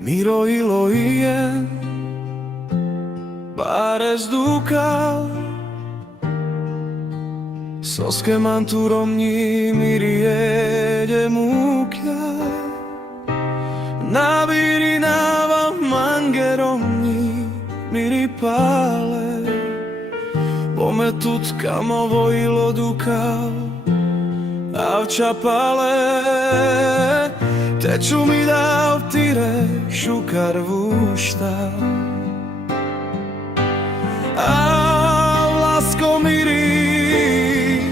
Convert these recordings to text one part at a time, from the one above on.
Miro Iloien Bares Ducal Soske manturomni miriede mukia Navirinava mangeromni miripale Pome tutkamo vojilo dukal A v čapale Teču mi dal tire šukar vúšta A vlasko miri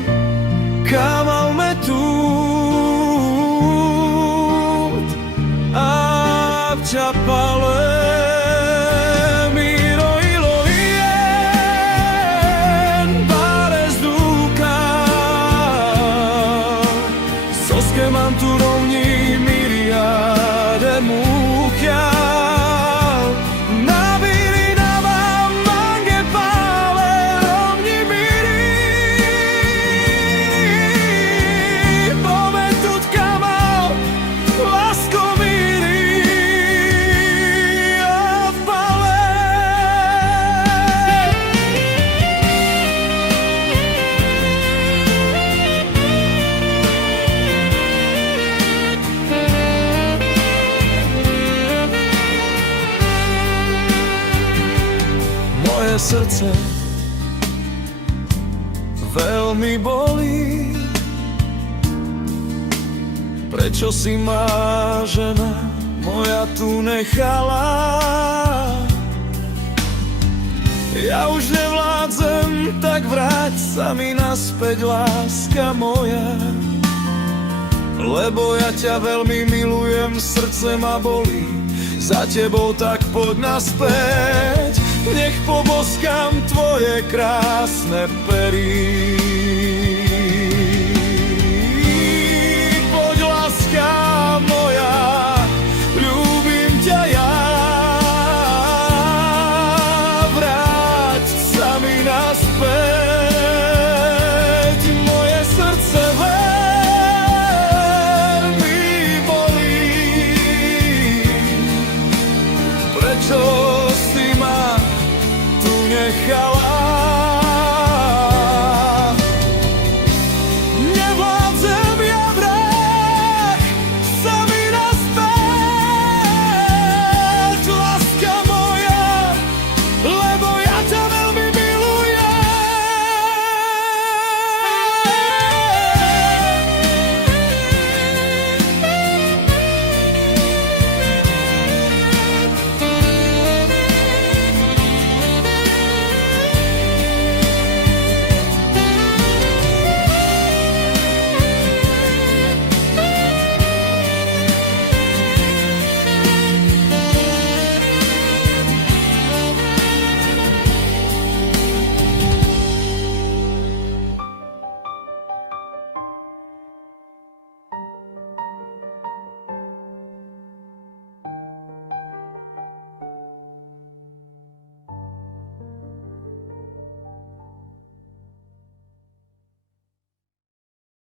Kamal me tut A v čapale Miro Iloien Bares Ducal Soske manturovni miriade mukial Navirinava mange pale rovni miri Pome tutkamo lasko miri odpale Moje srdce veľmi bolí Prečo si ma žena moja tu nechala Ja už nevládzem, tak vráť sa mi naspäť, láska moja Lebo ja ťa veľmi milujem, srdce ma bolí Za tebou, tak poď naspäť Nech poboskám tvoje krásne pery